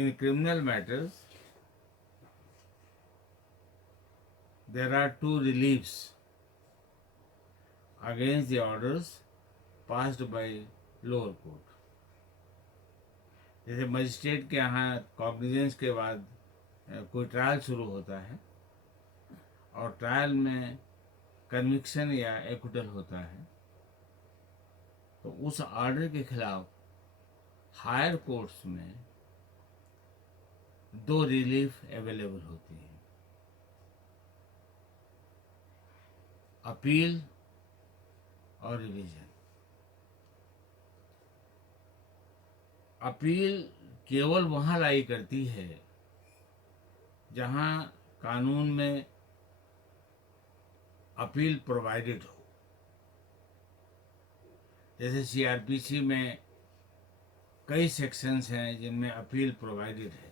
In criminal matters, there are two reliefs against the orders passed by lower court. जैसे magistrate के यहाँ cognizance के बाद कोई ट्रायल शुरू होता है और ट्रायल में कन्विक्शन या एक्विटल होता है, तो उस ऑर्डर के खिलाफ हायर कोर्ट्स में दो रिलीफ अवेलेबल होती है, अपील और रिवीजन। अपील केवल वहाँ लाई करती है जहाँ कानून में अपील प्रोवाइडेड हो। जैसे सीआरपीसी में कई सेक्शंस हैं जिनमें अपील प्रोवाइडेड है,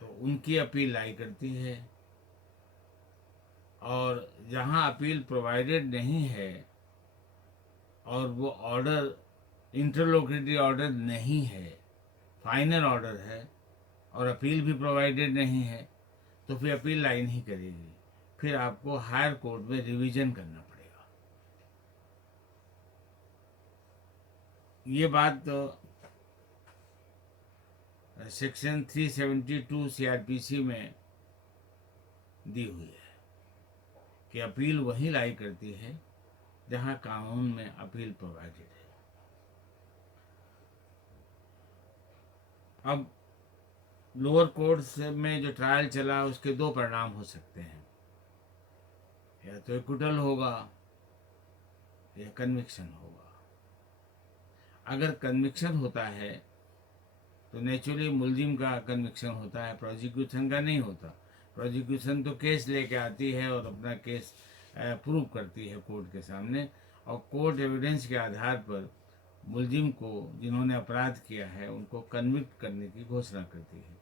तो उनकी अपील लाई करती है। और जहाँ अपील प्रोवाइडेड नहीं है और वो ऑर्डर इंटरलोकेटरी ऑर्डर नहीं है, फाइनल ऑर्डर है और अपील भी प्रोवाइडेड नहीं है, तो फिर अपील लाई नहीं करेगी, फिर आपको हायर कोर्ट में रिवीजन करना पड़ेगा। ये बात तो सेक्शन 372 सीआरपीसी में दी हुई है कि अपील वही लाई करती है जहां कानून में अपील प्रोवाइडेड है। अब लोअर कोर्ट में जो ट्रायल चला उसके दो परिणाम हो सकते हैं, या तो एक्विटल होगा या कन्विक्शन होगा। अगर कन्विक्शन होता है तो नेचुरली मुलजिम का कन्विक्शन होता है, प्रोसिक्यूशन का नहीं होता। प्रोसिक्यूशन तो केस लेके आती है और अपना केस प्रूव करती है कोर्ट के सामने, और कोर्ट एविडेंस के आधार पर मुलजिम को, जिन्होंने अपराध किया है, उनको कन्विक्ट करने की घोषणा करती है,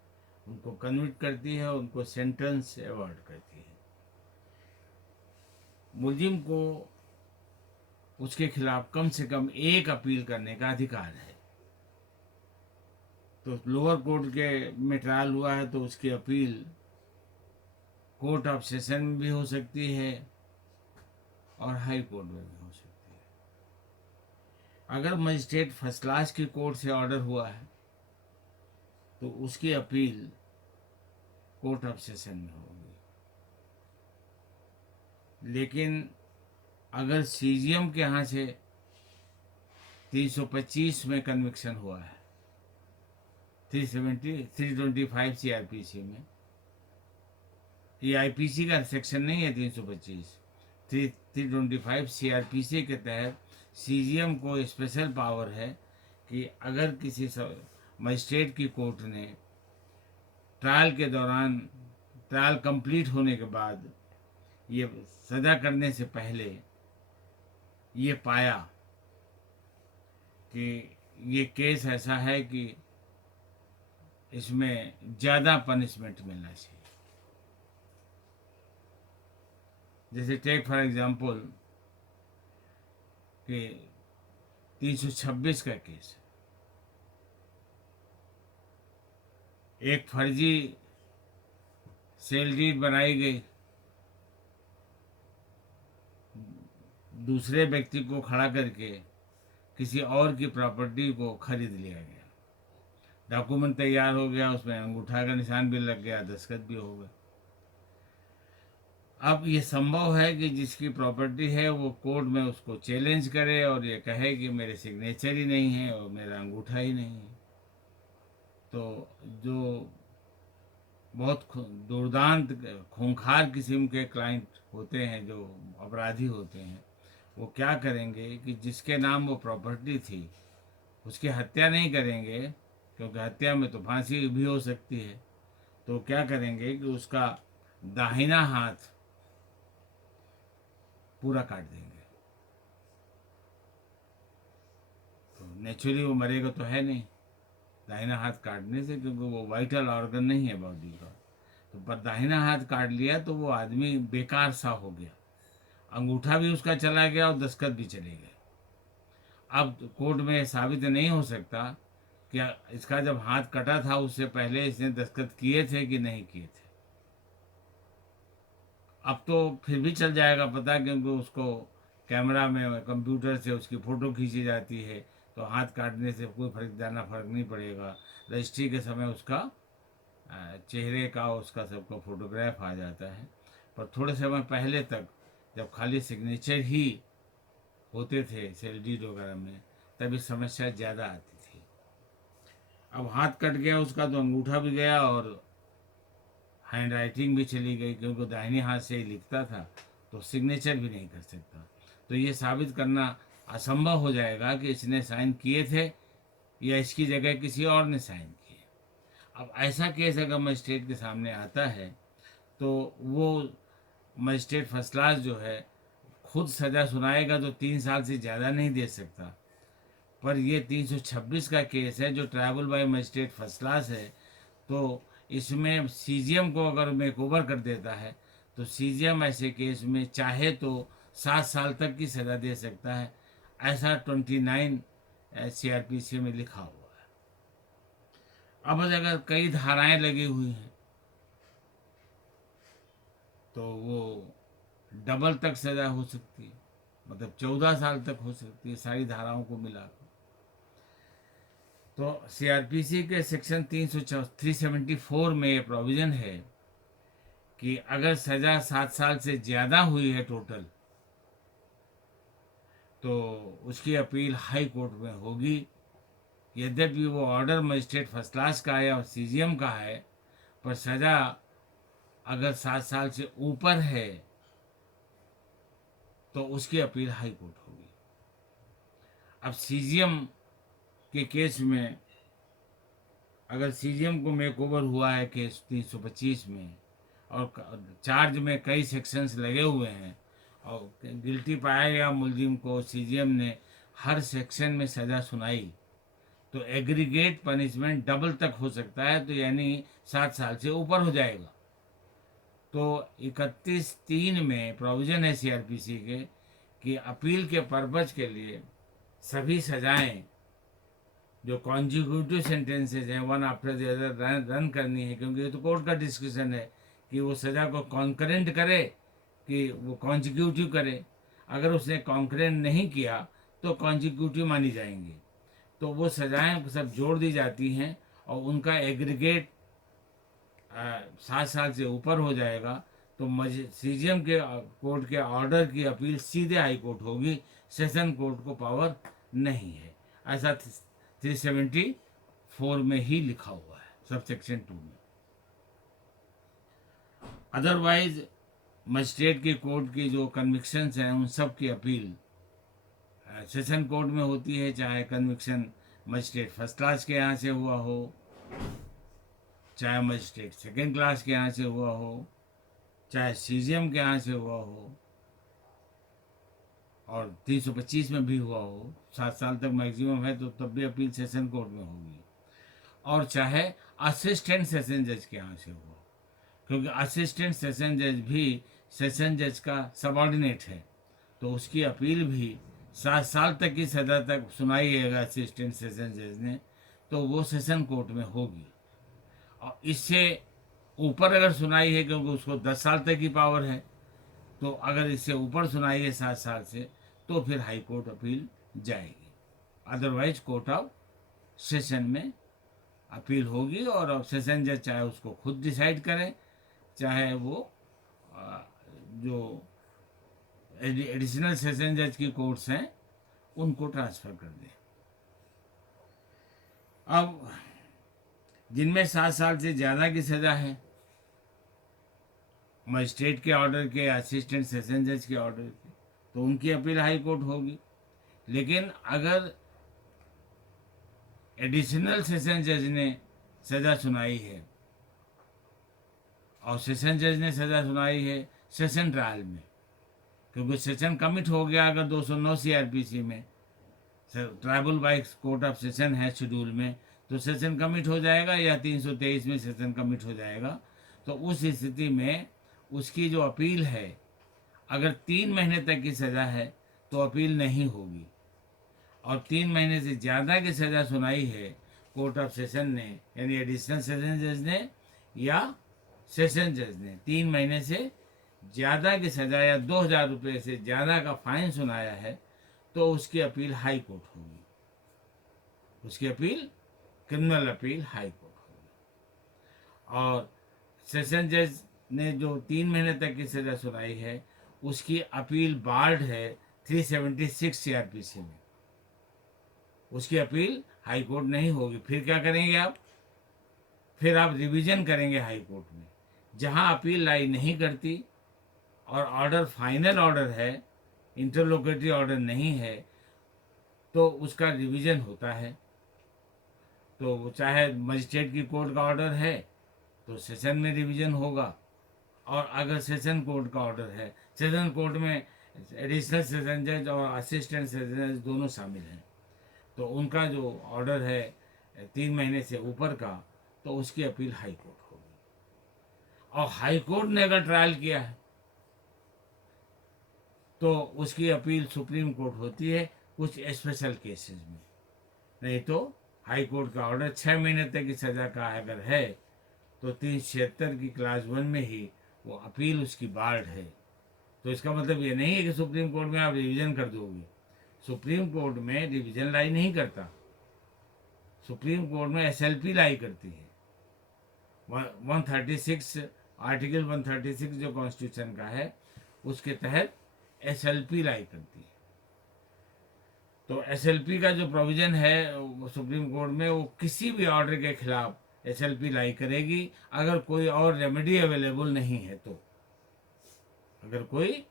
उनको कन्विक्ट करती है, उनको सेंटेंस अवॉर्ड करती है। मुलजिम को उसके खिलाफ कम से कम एक अपील करने का अधिकार है। तो लोअर कोर्ट के में ट्रायल हुआ है तो उसकी अपील कोर्ट ऑफ सेशन में भी हो सकती है और हाई कोर्ट में भी हो सकती है। अगर मजिस्ट्रेट फर्स्ट क्लास की कोर्ट से ऑर्डर हुआ है तो उसकी अपील कोर्ट ऑफ सेशन में होगी। लेकिन अगर सीजीएम के यहाँ से 325 में कन्विक्शन हुआ है, 325 सीआरपीसी में, ये आईपीसी का सेक्शन नहीं है 325, 325 सीआरपीसी के तहत सीजीएम को स्पेशल पावर है कि अगर किसी मजिस्ट्रेट की कोर्ट ने ट्रायल के दौरान, ट्रायल कंप्लीट होने के बाद, ये सजा करने से पहले ये पाया कि ये केस ऐसा है कि इसमें ज़्यादा पनिशमेंट मिलना चाहिए। जैसे टेक फॉर एग्जांपल कि 326 का केस, एक फर्जी सेल डीड बनाई गई, दूसरे व्यक्ति को खड़ा करके किसी और की प्रॉपर्टी को खरीद लिया गया, डॉक्यूमेंट तैयार हो गया, उसमें अंगूठा का निशान भी लग गया, दस्तखत भी हो गए। अब ये संभव है कि जिसकी प्रॉपर्टी है वो कोर्ट में उसको चैलेंज करे और ये कहे कि मेरे सिग्नेचर ही नहीं है और मेरा अंगूठा ही नहीं है। तो जो बहुत दुर्दांत खूंखार किस्म के क्लाइंट होते हैं, जो अपराधी होते हैं, वो क्या करेंगे कि जिसके नाम वो प्रॉपर्टी थी उसकी हत्या नहीं करेंगे, क्योंकि हत्या में तो फांसी भी हो सकती है। तो क्या करेंगे कि उसका दाहिना हाथ पूरा काट देंगे। तो नेचुरली वो मरेगा तो है नहीं दाहिना हाथ काटने से, क्योंकि वो वाइटल ऑर्गन नहीं है बॉडी का। तो पर दाहिना हाथ काट लिया तो वो आदमी बेकार सा हो गया, अंगूठा भी उसका चला गया और दस्तखत भी चले गए। अब कोर्ट में साबित नहीं हो सकता क्या इसका जब हाथ कटा था उससे पहले इसने दस्तखत किए थे कि नहीं किए थे। अब तो फिर भी चल जाएगा पता, क्योंकि उसको कैमरा में कंप्यूटर से उसकी फ़ोटो खींची जाती है, तो हाथ काटने से कोई फर्क नहीं पड़ेगा। रजिस्ट्री के समय उसका चेहरे का उसका सबका फोटोग्राफ आ जाता है। पर थोड़े समय पहले तक जब खाली सिग्नेचर ही होते थे सेल डीड वगैरह में, तभी समस्या ज़्यादा आती थी। अब हाथ कट गया उसका तो अंगूठा भी गया और हैंड राइटिंग भी चली गई, क्योंकि दाहिने हाथ से ही लिखता था तो सिग्नेचर भी नहीं कर सकता। तो ये साबित करना असंभव हो जाएगा कि इसने साइन किए थे या इसकी जगह किसी और ने साइन किए। अब ऐसा केस अगर मजिस्ट्रेट के सामने आता है तो वो मजिस्ट्रेट फर्स्ट क्लास जो है खुद सज़ा सुनाएगा तो 3 साल से ज़्यादा नहीं दे सकता। पर ये 326 का केस है जो tribal bye magistrate first class है, तो इसमें सीजीएम को अगर मेक ओवर कर देता है तो सीजीएम ऐसे केस में चाहे तो 7 साल तक की सज़ा दे सकता है। ऐसा 29 सीआरपीसी में लिखा हुआ है। अब अगर कई धाराएं लगी हुई हैं तो वो डबल तक सज़ा हो सकती है, मतलब 14 साल तक हो सकती है सारी धाराओं को मिलाकर। तो सीआरपीसी के सेक्शन 374 में ये प्रोविज़न है कि अगर सज़ा 7 साल से ज़्यादा हुई है टोटल, तो उसकी अपील हाई कोर्ट में होगी। यद्यपि वो ऑर्डर मजिस्ट्रेट फर्स्ट क्लास का है और सीजीएम का है, पर सज़ा अगर 7 साल से ऊपर है तो उसकी अपील हाई कोर्ट होगी। अब सीजीएम के केस में अगर सीजीएम को मेक ओवर हुआ है केस 325 में और चार्ज में कई सेक्शंस लगे हुए हैं और गिल्टी पाया गया मुलजिम को, सीजीएम ने हर सेक्शन में सज़ा सुनाई, तो एग्रीगेट पनिशमेंट डबल तक हो सकता है, तो यानी 7 साल से ऊपर हो जाएगा। तो 31(3) में प्रोविज़न है सीआरपीसी के कि अपील के पर्पज के लिए सभी सज़ाएं जो कॉन्जिक्यूटिव सेंटेंसेज हैं one after the other run करनी है, क्योंकि ये तो कोर्ट का डिस्कशन है कि वो सज़ा को कॉन्करेंट करे कि वो कॉन्जिक्यूटिव करे। अगर उसने कॉन्करेंट नहीं किया तो कॉन्जिक्यूटिव मानी जाएंगी। तो वो सज़ाएं सब जोड़ दी जाती हैं और उनका एग्रीगेट 7 साल से ऊपर हो जाएगा, तो सीजीएम के कोर्ट के ऑर्डर की अपील सीधे हाई कोर्ट होगी, सेशन कोर्ट को पावर नहीं है। ऐसा 374 में ही लिखा हुआ है सब सेक्शन 2 में। अदरवाइज मजिस्ट्रेट की कोर्ट की जो कन्विक्शंस हैं उन सब की अपील सेशन कोर्ट में होती है, चाहे कन्विक्शन मजिस्ट्रेट फर्स्ट क्लास के यहाँ से हुआ हो, चाहे मजिस्ट्रेट सेकेंड क्लास के यहाँ से हुआ हो, चाहे सीजीएम के यहाँ से हुआ हो और 325 में भी हुआ हो, 7 साल तक मैक्सिमम है तो तब भी अपील सेशन कोर्ट में होगी, और चाहे असिस्टेंट सेशन जज के यहाँ से हुआ, क्योंकि असिस्टेंट सेशन जज भी सेशन जज का सबॉर्डिनेट है, तो उसकी अपील भी 7 साल तक की सज़ा तक सुनाइएगा असिस्टेंट सेशन जज ने, तो वो सेशन कोर्ट में होगी। और इससे ऊपर अगर सुनाई है, क्योंकि उसको 10 साल तक की पावर है, तो अगर इससे ऊपर सुनाई है 7 साल से तो फिर हाई कोर्ट अपील जाएगी। अदरवाइज कोर्ट ऑफ सेशन में अपील होगी और सेशन जज चाहे उसको खुद डिसाइड करें, चाहे वो जो एडिशनल सेशन जज की कोर्ट्स हैं उनको ट्रांसफ़र कर दें। अब जिनमें 7 साल से ज़्यादा की सज़ा है, मजिस्ट्रेट के ऑर्डर के, असिस्टेंट सेशन जज के ऑर्डर के, तो उनकी अपील हाई कोर्ट होगी। लेकिन अगर एडिशनल सेशन जज ने सज़ा सुनाई है और सेशन जज ने सज़ा सुनाई है सेशन ट्रायल में, क्योंकि सेशन कमिट हो गया अगर 209 सीआरपीसी में tribal by court of session है शेड्यूल में, तो सेशन कमिट हो जाएगा, या 323 में सेशन कमिट हो जाएगा। तो उस स्थिति में उसकी जो अपील है, अगर 3 महीने तक की सज़ा है तो अपील नहीं होगी, और 3 महीने से ज़्यादा की सज़ा सुनाई है कोर्ट ऑफ सेशन ने, यानी एडिशनल सेशन जज ने या सेशन जज ने 3 महीने से ज़्यादा की सज़ा या 2,000 रुपये से ज़्यादा का फाइन सुनाया है, तो उसकी अपील हाई कोर्ट होगी। उसकी appeal, criminal appeal, high court होगी। और सेशन जज ने जो 3 महीने तक की सज़ा सुनाई है, उसकी अपील बार्ड है 376 CRPC में, उसकी अपील हाई कोर्ट नहीं होगी। फिर क्या करेंगे आप? फिर आप रिवीजन करेंगे हाई कोर्ट में। जहां अपील लाई नहीं करती और ऑर्डर फाइनल ऑर्डर है, इंटरलोकेटरी ऑर्डर नहीं है, तो उसका रिवीजन होता है। तो चाहे मजिस्ट्रेट की कोर्ट का ऑर्डर है तो सेशन में रिवीजन होगा, और अगर सेशन कोर्ट का ऑर्डर है, सेशन कोर्ट में एडिशनल सेशन जज और असिस्टेंट सेशन जज दोनों शामिल हैं, तो उनका जो ऑर्डर है 3 महीने से ऊपर का, तो उसकी अपील हाई कोर्ट होगी। और हाई कोर्ट ने अगर ट्रायल किया है तो उसकी अपील सुप्रीम कोर्ट होती है कुछ स्पेशल केसेस में। नहीं तो हाई कोर्ट का ऑर्डर 6 महीने तक की सज़ा का अगर है तो 376 की क्लास 1 में ही वो अपील उसकी बार्ड है। तो इसका मतलब ये नहीं है कि सुप्रीम कोर्ट में आप रिवीजन कर दोगे। सुप्रीम कोर्ट में रिवीजन लाई नहीं करता, सुप्रीम कोर्ट में SLP लाई करती है। 136 आर्टिकल 136 जो कॉन्स्टिट्यूशन का है, उसके तहत SLP लाई करती है। तो SLP का जो प्रोविजन है सुप्रीम कोर्ट में, वो किसी भी ऑर्डर के खिलाफ SLP लाई करेगी अगर कोई और रेमेडी अवेलेबल नहीं है। तो अगर कोई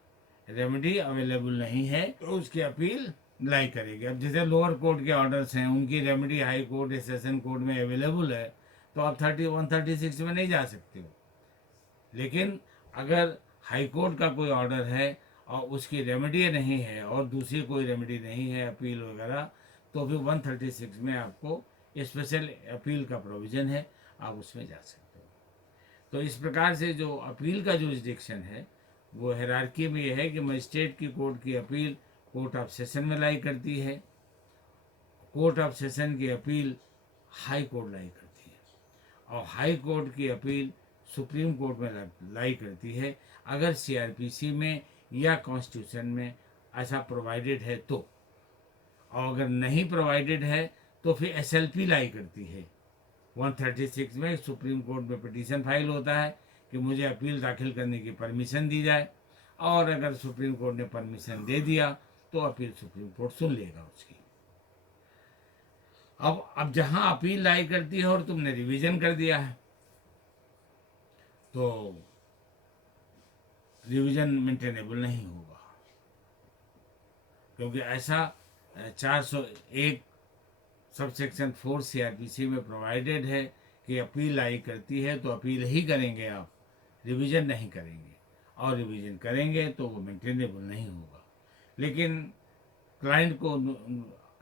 रेमेडी अवेलेबल नहीं है तो उसकी अपील लाई करेगी। अब जैसे लोअर कोर्ट के ऑर्डर्स हैं, उनकी रेमेडी हाई कोर्ट या सेशन कोर्ट में अवेलेबल है, तो आप 136 में नहीं जा सकते हो। लेकिन अगर हाई कोर्ट का कोई ऑर्डर है और उसकी रेमेडी नहीं है और दूसरी कोई रेमेडी नहीं है, अपील वगैरह, तो फिर 136 में आपको स्पेशल अपील का प्रोविज़न है, आप उसमें जा सकते हो। तो इस प्रकार से जो अपील का जुरिसडिक्शन है वो हायरार्की में ये है कि मजिस्ट्रेट की कोर्ट की अपील कोर्ट ऑफ सेशन में लाई करती है, कोर्ट ऑफ सेशन की अपील हाई कोर्ट लाई करती है, और हाई कोर्ट की अपील सुप्रीम कोर्ट में लाई करती है अगर CRPC में या कॉन्स्टिट्यूशन में ऐसा प्रोवाइडेड है तो। और अगर नहीं प्रोवाइडेड है तो फिर SLP लाई करती है। 136 में सुप्रीम कोर्ट में पिटीशन फाइल होता है कि मुझे अपील दाखिल करने की परमिशन दी जाए, और अगर सुप्रीम कोर्ट ने परमिशन दे दिया तो अपील सुप्रीम कोर्ट सुन लेगा उसकी। अब जहां अपील लाई करती है और तुमने रिवीजन कर दिया है, तो रिवीजन मेंटेनेबल नहीं होगा, क्योंकि ऐसा 401 सबसेक्शन 4 CRPC में प्रोवाइडेड है कि अपील लाई करती है तो अपील ही करेंगे आप, रिवीजन नहीं करेंगे, और रिवीजन करेंगे तो वो मेंटेनेबल नहीं होगा। लेकिन क्लाइंट को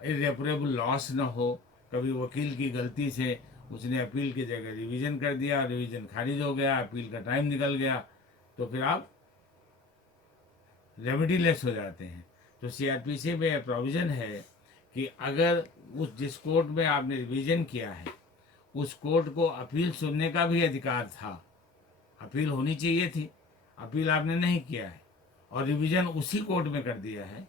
इरेपरेबल लॉस ना हो, कभी वकील की गलती से उसने अपील की जगह रिवीजन कर दिया, रिवीजन खारिज हो गया, अपील का टाइम निकल गया, तो फिर आप रेमेडीलेस हो जाते हैं। तो CRPC में प्रोविज़न है कि अगर जिस कोर्ट में आपने रिवीजन किया है उस कोर्ट को अपील सुनने का भी अधिकार था, अपील होनी चाहिए थी, अपील आपने नहीं किया है और रिवीजन उसी कोर्ट में कर दिया है,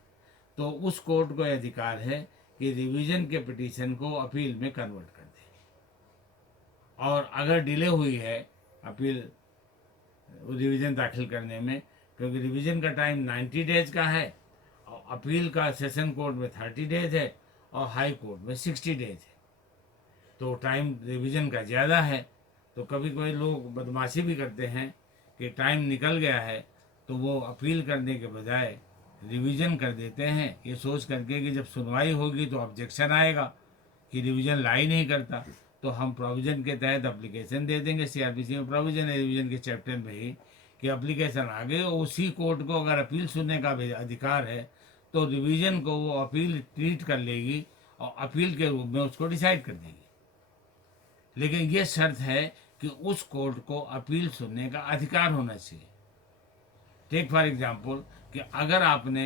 तो उस कोर्ट को अधिकार है कि रिवीजन के पिटीशन को अपील में कन्वर्ट कर दे। और अगर डिले हुई है अपील रिवीजन दाखिल करने में, क्योंकि रिवीजन का टाइम 90 डेज का है और अपील का सेशन कोर्ट में 30 डेज है और हाई कोर्ट में 60 डेज है, तो टाइम रिवीजन का ज़्यादा है। तो कभी कोई लोग बदमाशी भी करते हैं कि टाइम निकल गया है तो वो अपील करने के बजाय रिवीजन कर देते हैं, ये सोच करके कि जब सुनवाई होगी तो ऑब्जेक्शन आएगा कि रिवीजन ला ही नहीं करता, तो हम प्रोविज़न के तहत एप्लीकेशन दे देंगे। CRPC में प्रोविज़न है रिवीजन के चैप्टर में ही कि एप्लीकेशन आ गए, उसी कोर्ट को अगर अपील सुनने का भी अधिकार है तो रिवीजन को वो अपील ट्रीट कर लेगी और अपील के रूप में उसको डिसाइड कर देगी। लेकिन ये शर्त है कि उस कोर्ट को अपील सुनने का अधिकार होना चाहिए। टेक फॉर एग्जाम्पल कि अगर आपने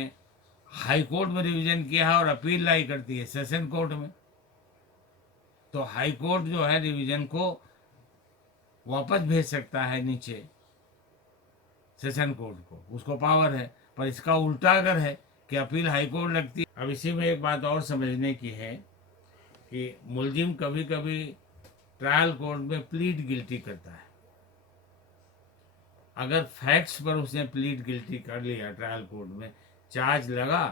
हाई कोर्ट में रिवीजन किया है और अपील लाई करती है सेशन कोर्ट में, तो हाई कोर्ट जो है रिवीजन को वापस भेज सकता है नीचे सेशन कोर्ट को, उसको पावर है। पर इसका उल्टा अगर है कि अपील हाई कोर्ट लगती है। अब इसी में एक बात और समझने की है कि मुलजिम कभी कभी ट्रायल कोर्ट में प्लीड गिल्टी करता है। अगर फैक्ट्स पर उसने प्लीड गिल्टी कर लिया ट्रायल कोर्ट में, चार्ज लगा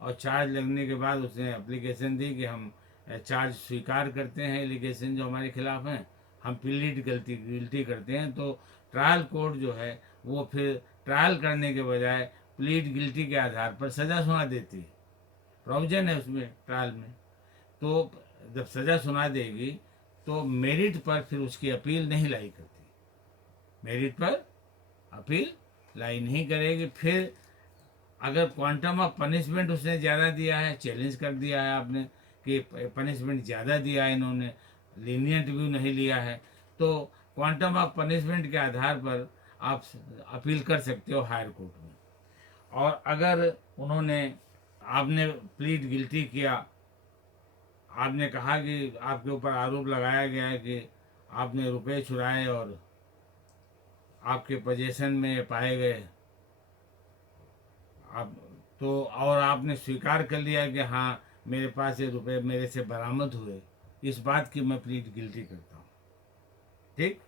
और चार्ज लगने के बाद उसने एप्लीकेशन दी कि हम चार्ज स्वीकार करते हैं, एलिगेशन जो हमारे खिलाफ हैं, हम प्लीड गिल्टी करते हैं, तो ट्रायल कोर्ट जो है वो फिर ट्रायल करने के बजाय प्लीड गिल्टी के आधार पर सज़ा सुना देती है। प्रोविजन है उसमें ट्रायल में। तो जब सज़ा सुना देगी तो मेरिट पर फिर उसकी अपील नहीं लाई करती, मेरिट पर अपील लाई नहीं करेगी। फिर अगर क्वांटम ऑफ पनिशमेंट उसने ज़्यादा दिया है, चैलेंज कर दिया है आपने कि पनिशमेंट ज़्यादा दिया है इन्होंने, लीनियंट व्यू नहीं लिया है, तो क्वांटम ऑफ पनिशमेंट के आधार पर आप अपील कर सकते हो हायर कोर्ट में। और अगर उन्होंने, आपने प्लीड गिल्टी किया, आपने कहा कि आपके ऊपर आरोप लगाया गया है कि आपने रुपए चुराए और आपके पोजीशन में पाए गए, आप तो, और आपने स्वीकार कर लिया कि हाँ मेरे पास ये रुपए मेरे से बरामद हुए, इस बात की मैं प्लीड गिल्टी करता हूँ। ठीक,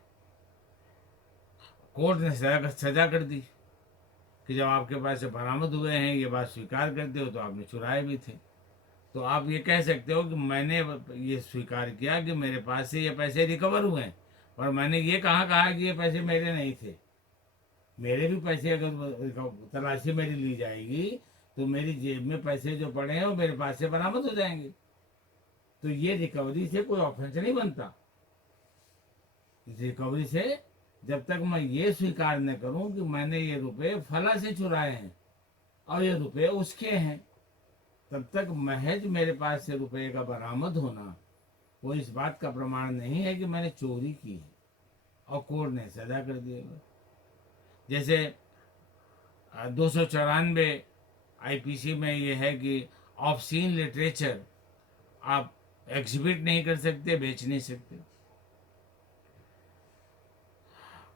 कोर्ट ने सजा कर दी कि जब आपके पास से बरामद हुए हैं, ये बात स्वीकार करते हो, तो आपने चुराए भी थे। तो आप ये कह सकते हो कि मैंने ये स्वीकार किया कि मेरे पास से ये पैसे रिकवर हुए हैं, और मैंने ये कहा कि ये पैसे मेरे नहीं थे। मेरे भी पैसे अगर तलाशी मेरी ली जाएगी तो मेरी जेब में पैसे जो पड़े हैं वो मेरे पास से बरामद हो जाएंगे। तो ये रिकवरी से कोई ऑफेंस नहीं बनता। इस रिकवरी से जब तक मैं ये स्वीकार न करूं कि मैंने ये रुपए फला से चुराए हैं और ये रुपए उसके हैं, तब तक महज मेरे पास से रुपए का बरामद होना वो इस बात का प्रमाण नहीं है कि मैंने चोरी की है। और कोर्ट ने सजा कर दिया। जैसे 294 आईपीसी में ये है कि ऑब्सीन लिटरेचर आप एग्जिबिट नहीं कर सकते, बेच नहीं सकते।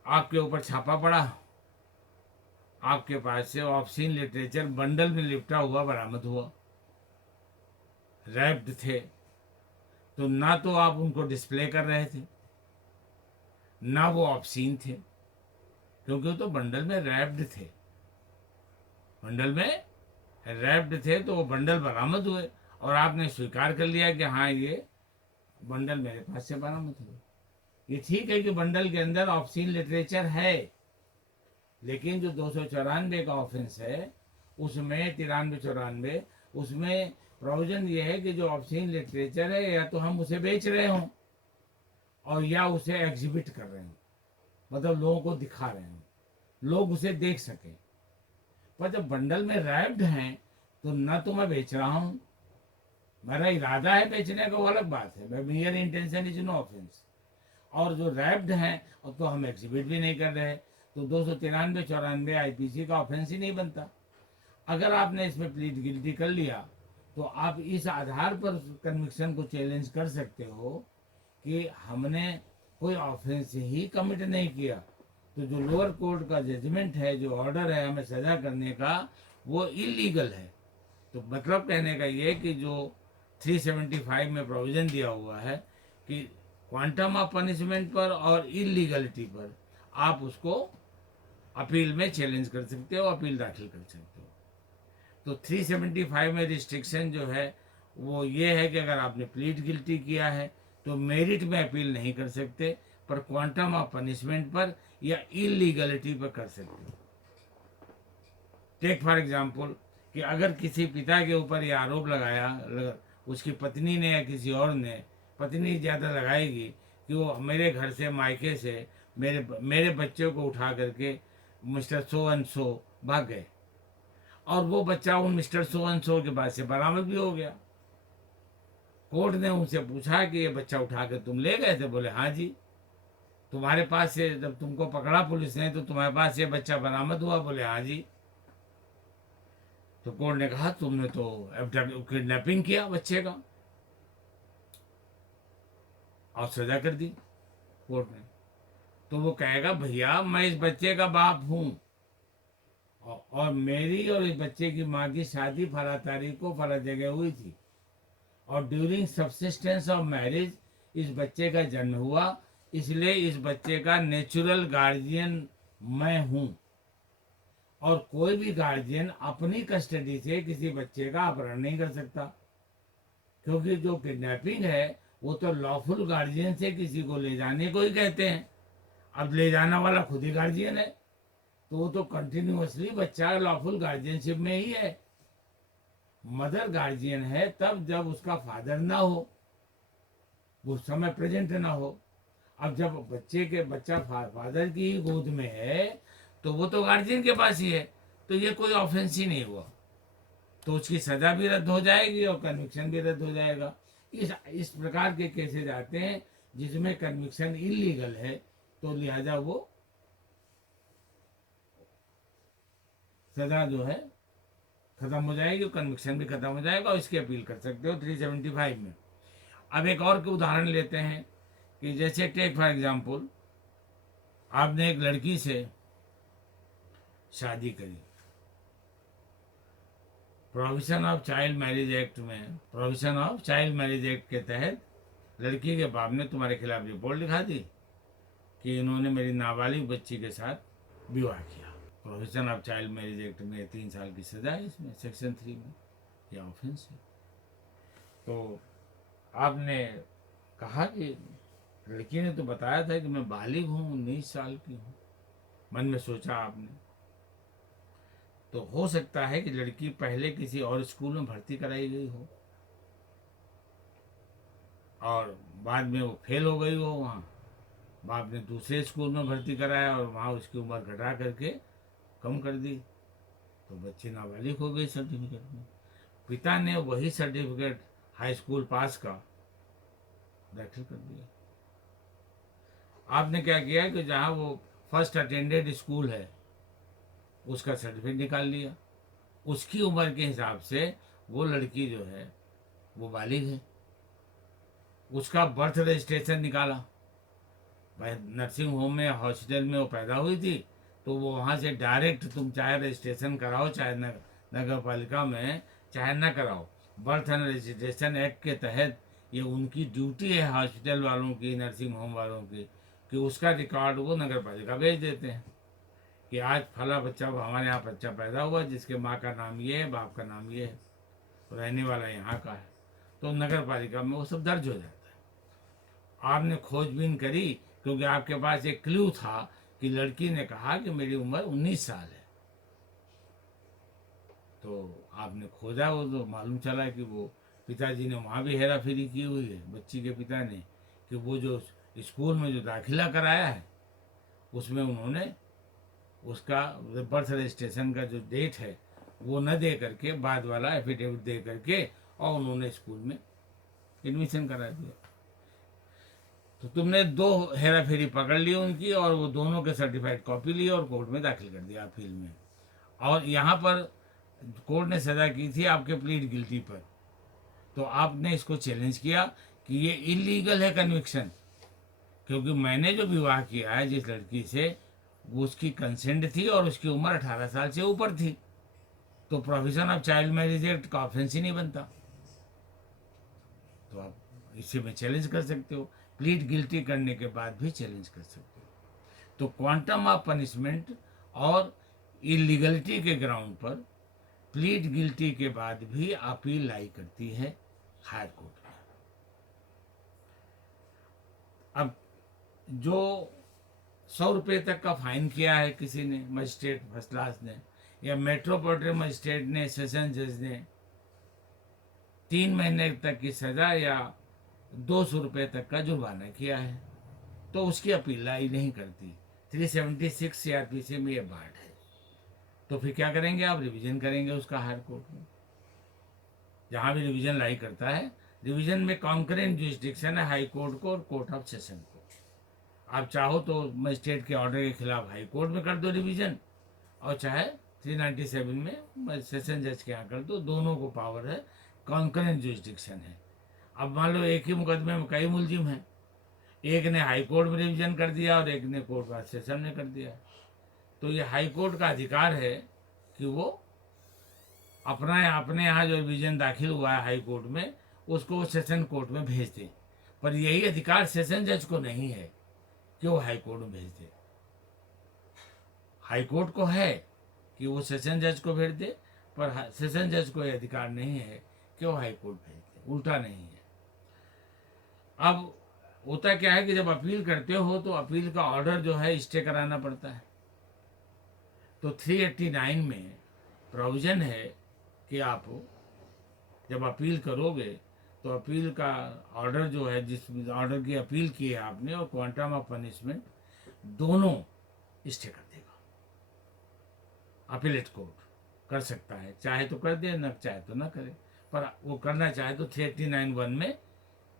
आपके ऊपर छापा पड़ा, आपके पास से ऑब्सीन लिटरेचर बंडल में लिपटा हुआ बरामद हुआ, रैप्ड थे, तो ना तो आप उनको डिस्प्ले कर रहे थे, ना वो ऑब्सीन थे, क्योंकि वो तो बंडल में रैप्ड थे। बंडल में रैप्ड थे तो वो बंडल बरामद हुए और आपने स्वीकार कर लिया कि हाँ ये बंडल मेरे पास से बरामद हुए। ये ठीक है कि बंडल के अंदर ऑब्सीन लिटरेचर है, लेकिन जो 294 का ऑफेंस है उसमें 93-94 उसमें प्रोविजन ये है कि जो ऑब्सीन लिटरेचर है या तो हम उसे बेच रहे हों और या उसे एग्जिबिट कर रहे हों, मतलब लोगों को दिखा रहे हों, लोग उसे देख सकें। पर जब बंडल में रैप्ड हैं तो न तो मैं बेच रहा हूँ, मेरा इरादा है बेचने का, वो अलग बात है, my intention is no offence. और जो रैप्ड हैं और तो हम एग्जिबिट भी नहीं कर रहे, तो 293-94 आईपीसी का ऑफेंस ही नहीं बनता। अगर आपने इसमें प्लीड गिल्टी कर लिया तो आप इस आधार पर कन्विक्शन को चैलेंज कर सकते हो कि हमने कोई ऑफेंस ही कमिट नहीं किया, तो जो लोअर कोर्ट का जजमेंट है, जो ऑर्डर है हमें सजा करने का, वो इलीगल है। तो मतलब कहने का ये कि जो 375 में प्रोविजन दिया हुआ है कि क्वांटम ऑफ पनिशमेंट पर और इलीगलिटी पर आप उसको अपील में चैलेंज कर सकते हो, अपील दाखिल कर सकते हो। तो 375 में रिस्ट्रिक्शन जो है वो ये है कि अगर आपने प्लीड गिल्टी किया है तो मेरिट में अपील नहीं कर सकते, पर क्वांटम ऑफ पनिशमेंट पर या इलीगलिटी पर कर सकते हो। टेक फॉर एग्जाम्पल कि अगर किसी पिता के ऊपर ये आरोप लगाया, उसकी पत्नी ने या किसी और ने, पत्नी ज़्यादा लगाएगी कि वो मेरे घर से, मायके से मेरे बच्चे को उठा करके मिस्टर सो एंड सो भाग गए, और वो बच्चा उन मिस्टर सो एंड सो के पास से बरामद भी हो गया। कोर्ट ने उनसे पूछा कि ये बच्चा उठा कर तुम ले गए थे? बोले हाँ जी। तुम्हारे पास से जब तुमको पकड़ा पुलिस ने तो तुम्हारे पास ये बच्चा बरामद हुआ? बोले हाँ जी। तो कोर्ट ने कहा तुमने तो किडनैपिंग किया बच्चे का। और सजा कर दी कोर्ट ने। तो वो कहेगा भैया मैं इस बच्चे का बाप हूँ, और मेरी और इस बच्चे की माँ की शादी फला तारीख को फला जगह हुई थी, और ड्यूरिंग सब्सिस्टेंस ऑफ मैरिज इस बच्चे का जन्म हुआ, इसलिए इस बच्चे का नेचुरल गार्जियन मैं हूँ। और कोई भी गार्जियन अपनी कस्टडी से किसी बच्चे का अपहरण नहीं कर सकता, क्योंकि जो किडनैपिंग है वो तो लॉफुल गार्जियन से किसी को ले जाने को ही कहते हैं। अब ले जाना वाला खुद ही गार्जियन है, तो वो तो कंटिन्यूअसली बच्चा लॉफुल गार्जियनशिप में ही है। मदर गार्जियन है तब जब उसका फादर ना हो, उस समय प्रेजेंट ना हो। अब जब बच्चा फादर की ही गोद में है तो वो तो गार्जियन के पास ही है, तो ये कोई ऑफेंस ही नहीं हुआ, तो उसकी सजा भी रद्द हो जाएगी और कन्विक्शन भी रद्द हो जाएगा। इस प्रकार के केसेज आते हैं जिसमें कन्विक्शन इलीगल है, तो लिहाजा वो सजा जो है खत्म हो जाएगी, कन्विक्शन भी खत्म हो जाएगा, और इसकी अपील कर सकते हो 375 में। अब एक और के उदाहरण लेते हैं कि जैसे टेक फॉर एग्जाम्पल, आपने एक लड़की से शादी करी, provision of child marriage act में, provision of child marriage act के तहत लड़की के बाप ने तुम्हारे खिलाफ रिपोर्ट लिखा दी कि इन्होंने मेरी नाबालिग बच्ची के साथ विवाह किया। Provision of child marriage act में 3 साल की सजा है, इसमें सेक्शन 3 में यह ऑफेंस है। तो आपने कहा कि लड़की ने तो बताया था कि मैं बालिग हूँ, 19 साल की हूँ, मन में सोचा आपने। तो हो सकता है कि लड़की पहले किसी और स्कूल में भर्ती कराई गई हो और बाद में वो फेल हो गई हो, वहाँ बाप ने दूसरे स्कूल में भर्ती कराया और वहाँ उसकी उम्र घटा करके कम कर दी, तो बच्ची नाबालिग हो गई सर्टिफिकेट में। पिता ने वही सर्टिफिकेट हाई स्कूल पास का दाखिल कर दिया। आपने क्या किया कि जहाँ वो फर्स्ट अटेंडेड स्कूल है उसका सर्टिफिकेट निकाल लिया, उसकी उम्र के हिसाब से वो लड़की जो है वो बालिग है, उसका बर्थ रजिस्ट्रेशन निकाला, भाई नर्सिंग होम में हॉस्पिटल में वो पैदा हुई थी, तो वो वहाँ से डायरेक्ट तुम चाहे रजिस्ट्रेशन कराओ चाहे नगर पालिका में चाहे न कराओ, बर्थ एंड रजिस्ट्रेशन एक्ट के तहत ये उनकी ड्यूटी है हॉस्पिटल वालों की, नर्सिंग होम वालों की, कि उसका रिकॉर्ड वो नगर पालिका भेज देते हैं कि आज फला बच्चा हमारे यहाँ बच्चा पैदा हुआ जिसके माँ का नाम ये है, बाप का नाम ये है, रहने वाला यहाँ का है, तो नगर पालिका में वो सब दर्ज हो जाता है। आपने खोजबीन करी क्योंकि आपके पास एक क्लू था कि लड़की ने कहा कि मेरी उम्र 19 साल है, तो आपने खोजा, वो तो मालूम चला कि वो पिताजी ने वहाँ भी हेरा फेरी की हुई है बच्ची के पिता ने, कि वो जो स्कूल में जो दाखिला कराया है उसमें उन्होंने उसका बर्थ रजिस्ट्रेशन का जो डेट है वो न दे करके बाद वाला एफिडेविट दे करके और उन्होंने स्कूल में एडमिशन करा दिया। तो तुमने 2 हेरा फेरी पकड़ ली उनकी और वो दोनों के सर्टिफाइड कॉपी ली और कोर्ट में दाखिल कर दिया अपील में। और यहाँ पर कोर्ट ने सजा की थी आपके प्लीड गिल्टी पर, तो आपने इसको चैलेंज किया कि ये इलीगल है कन्विक्शन, क्योंकि मैंने जो विवाह किया है जिस लड़की से वो उसकी कंसेंट थी और उसकी उम्र 18 साल से ऊपर थी, तो provision of child marriage act का ऑफेंस ही नहीं बनता। तो आप इसी में चैलेंज कर सकते हो, प्लीड गिल्टी करने के बाद भी चैलेंज कर सकते हो। तो क्वांटम ऑफ पनिशमेंट और इलीगलिटी के ग्राउंड पर प्लीड गिल्टी के बाद भी अपील लाई करती है हायर कोर्ट में। अब जो 100 रुपये तक का फाइन किया है किसी ने, मजिस्ट्रेट फर्स्ट क्लास ने या मेट्रोपॉलिटन मजिस्ट्रेट ने, सेशन जज ने, 3 महीने तक की सजा या 200 रुपये तक का जुर्माना किया है, तो उसकी अपील लाई नहीं करती। 376 CRPC में ये बात है। तो फिर क्या करेंगे आप? रिवीजन करेंगे उसका हायर कोर्ट में। जहाँ भी रिवीजन लाई करता है, रिवीजन में कॉन्करेंट जुरिस्डिक्शन है हाई कोर्ट को और कोर्ट ऑफ सेशन को। आप चाहो तो मजिस्ट्रेट के ऑर्डर के खिलाफ हाई कोर्ट में कर दो रिवीजन, और चाहे 397 में सेशन जज के यहाँ कर दो, दोनों को पावर है, कॉन्करेंट जुरिस्डिक्शन है। अब मान लो एक ही मुकदमे में कई मुलजिम हैं, एक ने हाई कोर्ट में रिवीजन कर दिया और एक ने कोर्ट ऑफ सेशन में कर दिया। तो ये हाई कोर्ट का अधिकार है कि वो अपने यहाँ जो रिवीजन दाखिल हुआ है हाई कोर्ट में उसको वो सेशन कोर्ट में भेज दे। पर यही अधिकार सेशन जज को नहीं है कि वो हाई कोर्ट में भेज दे। हाई कोर्ट को है कि वो सेशन जज को भेज दे, पर सेशन जज को ये अधिकार नहीं है कि वो हाई कोर्ट भेज दे, उल्टा नहीं है। अब होता क्या है कि जब अपील करते हो तो अपील का ऑर्डर जो है स्टे कराना पड़ता है। तो 389 में प्रोविजन है कि आप जब अपील करोगे तो अपील का ऑर्डर जो है, जिस ऑर्डर की अपील की है आपने, और क्वांटम ऑफ पनिशमेंट दोनों स्टे कर देगा। अपीलेट कोर्ट कर सकता है, चाहे तो कर दे, न चाहे तो ना करे, पर वो करना चाहे तो 389(1) में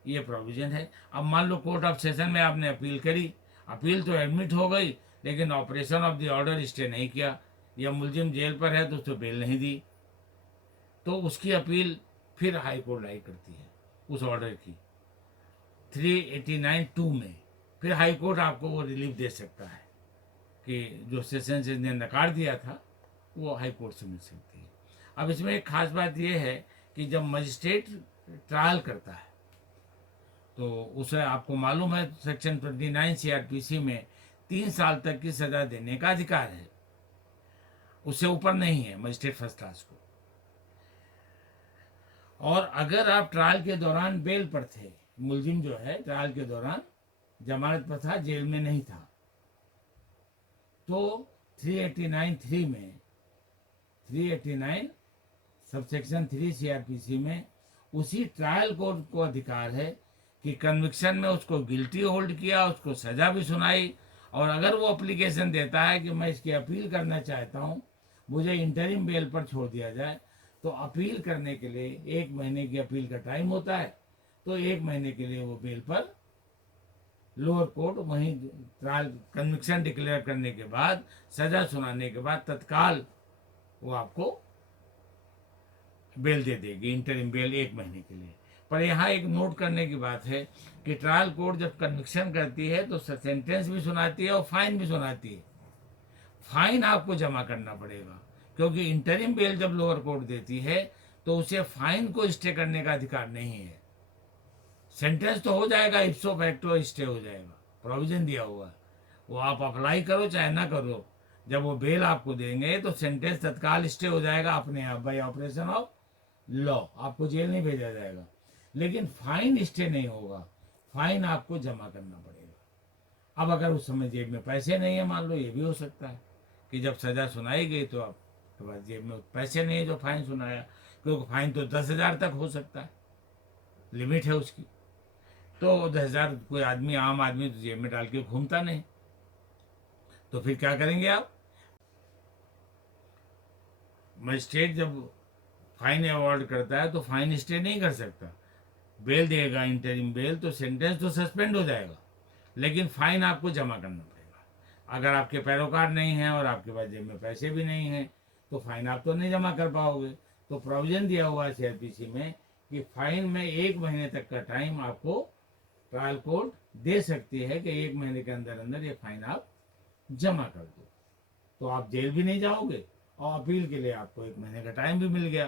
ये प्रोविजन है। अब मान लो कोर्ट ऑफ सेशन में आपने अपील करी, अपील तो एडमिट हो गई, लेकिन operation of the order stay नहीं किया, या मुलजिम जेल पर है तो उसको बेल नहीं दी, तो उसकी अपील फिर हाई कोर्ट लाई करती है उस ऑर्डर की 389(2) में। फिर हाई कोर्ट आपको वो रिलीफ दे सकता है कि जो सेशन जज ने नकार दिया था वो हाई कोर्ट से मिल सकती है। अब इसमें एक खास बात यह है कि जब मजिस्ट्रेट ट्रायल करता है तो उसे, आपको मालूम है, सेक्शन 29 CRPC में 3 साल तक की सजा देने का अधिकार है, उससे ऊपर नहीं है मजिस्ट्रेट फर्स्ट क्लास को। और अगर आप ट्रायल के दौरान बेल पर थे, मुलजिम जो है ट्रायल के दौरान जमानत पर था, जेल में नहीं था, तो 389(3) में 389 सबसेक्शन 3 CRPC में उसी ट्रायल कोर्ट को अधिकार है कि कन्विक्शन में उसको गिल्टी होल्ड किया, उसको सजा भी सुनाई, और अगर वो एप्लीकेशन देता है कि मैं इसकी अपील करना चाहता हूँ, मुझे इंटरिम बेल पर छोड़ दिया जाए, तो अपील करने के लिए 1 महीने की अपील का टाइम होता है। तो 1 महीने के लिए वो बेल पर लोअर कोर्ट वहीं ट्रायल कन्विक्शन डिक्लेयर करने के बाद, सजा सुनाने के बाद तत्काल वो आपको बेल दे देगी, इंटरिम बेल 1 महीने के लिए। पर यहाँ एक नोट करने की बात है कि ट्रायल कोर्ट जब कन्विक्शन करती है तो सेंटेंस भी सुनाती है और फाइन भी सुनाती है। फाइन आपको जमा करना पड़ेगा, क्योंकि इंटरिम बेल जब लोअर कोर्ट देती है तो उसे फाइन को स्टे करने का अधिकार नहीं है। सेंटेंस तो हो जाएगा, इप्सो फैक्टो स्टे हो जाएगा, प्रोविजन दिया हुआ है, वो आप अप्लाई करो चाहे ना करो, जब वो बेल आपको देंगे तो सेंटेंस तत्काल स्टे हो जाएगा अपने आप, बाय ऑपरेशन ऑफ लॉ, आपको जेल नहीं भेजा जाएगा। लेकिन फाइन स्टे नहीं होगा, फाइन आपको जमा करना पड़ेगा। अब अगर उस समय जेब में पैसे नहीं है, मान लो, ये भी हो सकता है कि जब सजा सुनाई गई तो आपके पास जेब में पैसे नहीं है जो फाइन सुनाया, क्योंकि फाइन तो 10,000 तक हो सकता है, लिमिट है उसकी। तो 10,000 कोई आदमी, आम आदमी तो जेब में डाल के घूमता नहीं, तो फिर क्या करेंगे आप? मजिस्ट्रेट जब फाइन अवार्ड करता है तो फाइन स्टे नहीं कर सकता, बेल देगा इंटरिम बेल, तो सेंटेंस तो सस्पेंड हो जाएगा, लेकिन फाइन आपको जमा करना पड़ेगा। अगर आपके पैरोकार नहीं हैं और आपके पास जेब में पैसे भी नहीं हैं तो फाइन आप तो नहीं जमा कर पाओगे। तो प्रोविजन दिया हुआ है CRPC में कि फाइन में 1 महीने तक का टाइम आपको ट्रायल कोर्ट दे सकती है कि 1 महीने के अंदर अंदर ये फाइन आप जमा कर दो, तो आप जेल भी नहीं जाओगे और अपील के लिए आपको 1 महीने का टाइम भी मिल गया,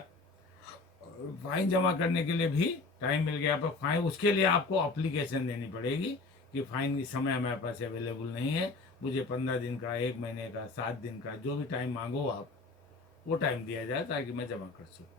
फाइन जमा करने के लिए भी टाइम मिल गया। पर फाइन, उसके लिए आपको एप्लीकेशन देनी पड़ेगी कि फाइन इस समय हमारे पास अवेलेबल नहीं है, मुझे 15 दिन का, 1 महीने का, 7 दिन का, जो भी टाइम मांगो आप, वो टाइम दिया जाए ताकि मैं जमा कर सकूँ।